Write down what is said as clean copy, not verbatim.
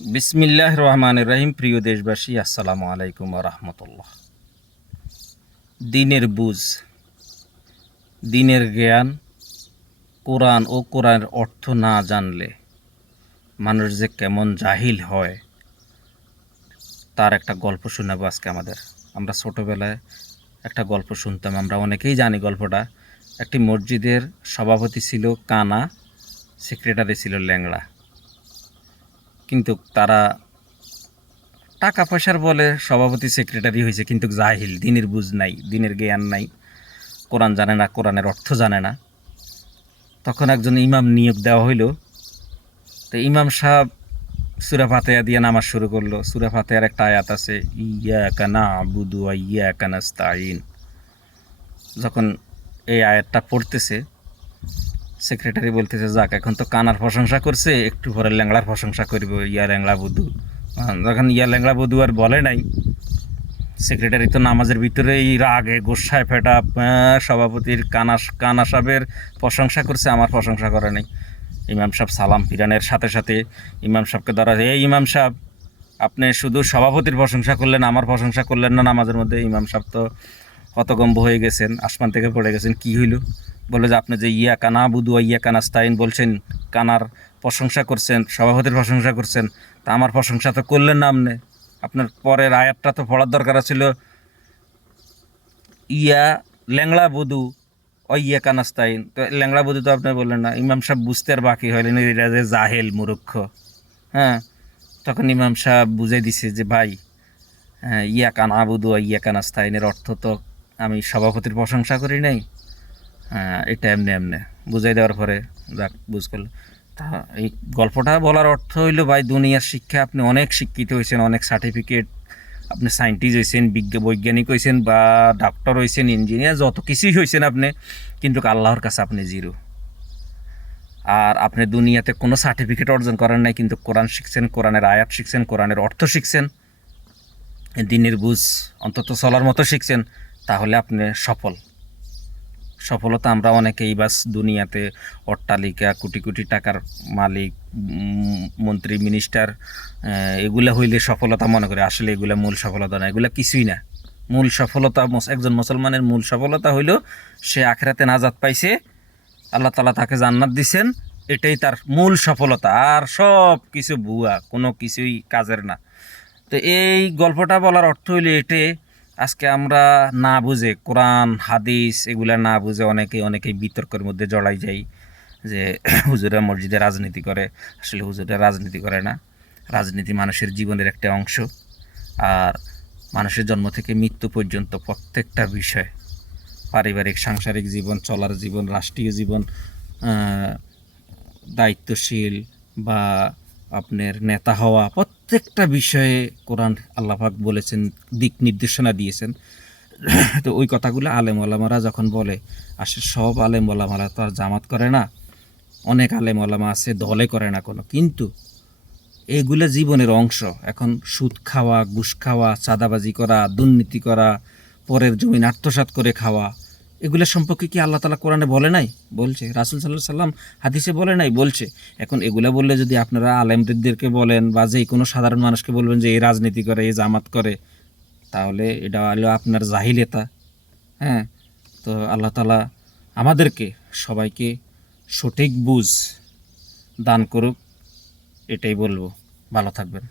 বিসমিল্লাহ রহমানির রহিম। প্রিয় দেশবাসী, আসসালামু আলাইকুম রহমতুল্লাহ। দিনের বুঝ, দিনের জ্ঞান, কোরআন ও কোরআনের অর্থ না জানলে মানুষ যে কেমন জাহিল হয় তার একটা গল্প শোনাবো আজকে আমরা ছোটোবেলায় একটা গল্প শুনতাম, আমরা অনেকেই জানি গল্পটা। একটি মসজিদের সভাপতি ছিল কানা, সেক্রেটারি ছিল ল্যাংড়া। কিন্তু তারা টাকা পয়সার বলে সভাপতি সেক্রেটারি হয়েছে, কিন্তু জাহিল, দিনের বুঝ নাই, দিনের জ্ঞান নাই, কোরআন জানে না, কোরআনের অর্থ জানে না। তখন একজন ইমাম নিয়োগ দেওয়া হইল। তো ইমাম সাহেব সূরা ফাতিহা দিয়ে নামাজ শুরু করলো। সূরা ফাতিহার একটা আয়াত আছে, ইয়াকা না'বুদু ওয়া ইয়াকা নাস্তাঈন। যখন এই আয়াতটা পড়তেছে, সেক্রেটারি বলতেছে, যাক, এখন তো কানার প্রশংসা করছে, একটু পরে ল্যাংড়ার প্রশংসা করব, ইয়া ল্যাংড়া বুধু। যখন ইয়া ল্যাংড়া বুধু আর বলে নাই, সেক্রেটারি তো নামাজের ভিতরে এই রাগে গোসায় ফেটা সভাপতির কানা সাহেবের প্রশংসা করছে, আমার প্রশংসা করে নাই। ইমাম সাহেব সালাম ফিরানের সাথে সাথে ইমাম সাহেবকে ধরা, এই ইমাম সাহেব, আপনি শুধু সভাপতির প্রশংসা করলেন, আমার প্রশংসা করলেন না নামাজের মধ্যে। ইমাম সাহেব তো হতগম্ব হয়ে গেছেন, আসমান থেকে পড়ে গেছেন। কি হইল? বলে যে, আপনি যে ইয়া কানা বুধু ইয়া কানাস্তাইন বলছেন, কানার প্রশংসা করছেন, সভাপতির প্রশংসা করছেন, তা আমার প্রশংসা তো করলেন না আপনি। আপনার পরের আয়াতটা তো পড়ার দরকার ছিল, ইয়া ল্যাংড়া বধূ ইয়া কানাস্তাইন। তো ল্যাংড়া বধূ তো আপনি বললেন না। ইমাম সাহেব বুঝতে আর বাকি হইলেন, এটা যে জাহেল মূর্খ। হ্যাঁ, তখন ইমাম সাহেব বুঝাই দিছে যে, ভাই, হ্যাঁ, ইয়া কানা বুধু ইয়া কানাস্তাইনের অর্থ তো আমি সভাপতির প্রশংসা করি নাই। হ্যাঁ, এটা এমনি এমনি বুঝাই দেওয়ার পরে যাক, বুঝ করলো। তা এই গল্পটা বলার অর্থ হইল, ভাই, দুনিয়ার শিক্ষা আপনি অনেক শিক্ষিত হয়েছেন, অনেক সার্টিফিকেট, আপনি সায়েন্টিস্ট হয়েছেন, বৈজ্ঞানিক হয়েছেন, বা ডাক্তার হয়েছেন, ইঞ্জিনিয়ার, যত কিছুই হয়েছেন আপনি, কিন্তু আল্লাহর কাছে আপনি জিরো। আর আপনি দুনিয়াতে কোনো সার্টিফিকেট অর্জন করেন নাই, কিন্তু কোরআন শিখছেন, কোরআনের আয়াত শিখছেন, কোরআনের অর্থ শিখছেন, দিনের বুঝ অন্তত চলার মতো শিখছেন, তাহলে আপনি সফলতা আমরা অনেকেই বাস দুনিয়াতে অট্টালিকা, কোটি কোটি টাকার মালিক, মন্ত্রী, মিনিস্টার, এগুলা হইলে সফলতা মনে করে। আসলে এগুলা মূল সফলতা না, এগুলা কিছুই না। মূল সফলতা, একজন মুসলমানের মূল সফলতা হইল সে আখিরাতে নাজাত পাইছে, আল্লাহ তাআলা তাকে জান্নাত দিছেন, এটাই তার মূল সফলতা। আর সব কিছু ভুয়া, কোনো কিছুই কাজের না। তো এই গল্পটা বলার অর্থ হইল এটে, আজকে আমরা না বুঝে, কোরআন হাদিস এগুলা না বুঝে অনেকেই বিতর্কের মধ্যে জড়াই যাই যে হুজুরা মসজিদে রাজনীতি করে। আসলে হুজুরা রাজনীতি করে না, রাজনীতি মানুষের জীবনের একটা অংশ। আর মানুষের জন্ম থেকে মৃত্যু পর্যন্ত প্রত্যেকটা বিষয়, পারিবারিক সাংসারিক জীবন, চলার জীবন, রাষ্ট্রীয় জীবন, দায়িত্বশীল বা আপনার নেতা হওয়া, প্রত্যেকটা বিষয়ে কোরআন আল্লাহ পাক বলেছেন, দিক নির্দেশনা দিয়েছেন। তো ওই কথাগুলো আলেম ওলামারা যখন বলে, আসলে সব আলেম ওলামারা তো আর জামাত করে না, অনেক আলেম ওলামা আছে দলে করে না কোনো, কিন্তু এগুলো জীবনের অংশ। এখন সুদ খাওয়া, ঘুষ খাওয়া, চাঁদাবাজি করা, দুর্নীতি করা, পরের জমিন আত্মসাৎ করে খাওয়া, এগুলো সম্পর্কে কি আল্লাহ তাআলা কোরআনে বলে নাই? বলছে। রাসূল সাল্লাল্লাহু আলাইহি সাল্লাম হাদিসে বলে নাই? বলছে। এখন এগুলো বললে যদি আপনারা আলেমদেরকে বলেন বা যে কোনো সাধারণ মানুষকে বলবেন যে এই রাজনীতি করে, এই জামাত করে, তাহলে এটা হলো আপনার জাহিলিয়াত। হ্যাঁ, তো আল্লাহ তাআলা আমাদেরকে সবাইকে সঠিক বুঝ দান করুক, এটাই বলবো। ভালো থাকবেন।